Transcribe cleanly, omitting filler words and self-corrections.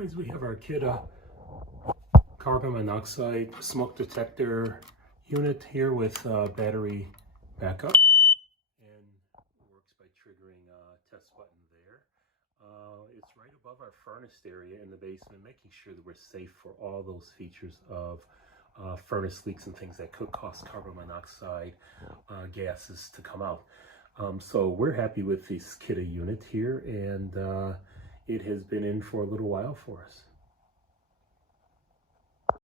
As we have our Kidde carbon monoxide smoke detector unit here with battery backup, and works by triggering a test button there. It's right above our furnace area in the basement, making sure that we're safe for all those features of furnace leaks and things that could cause carbon monoxide gases to come out. So we're happy with this Kidde unit here, and it has been in for a little while for us.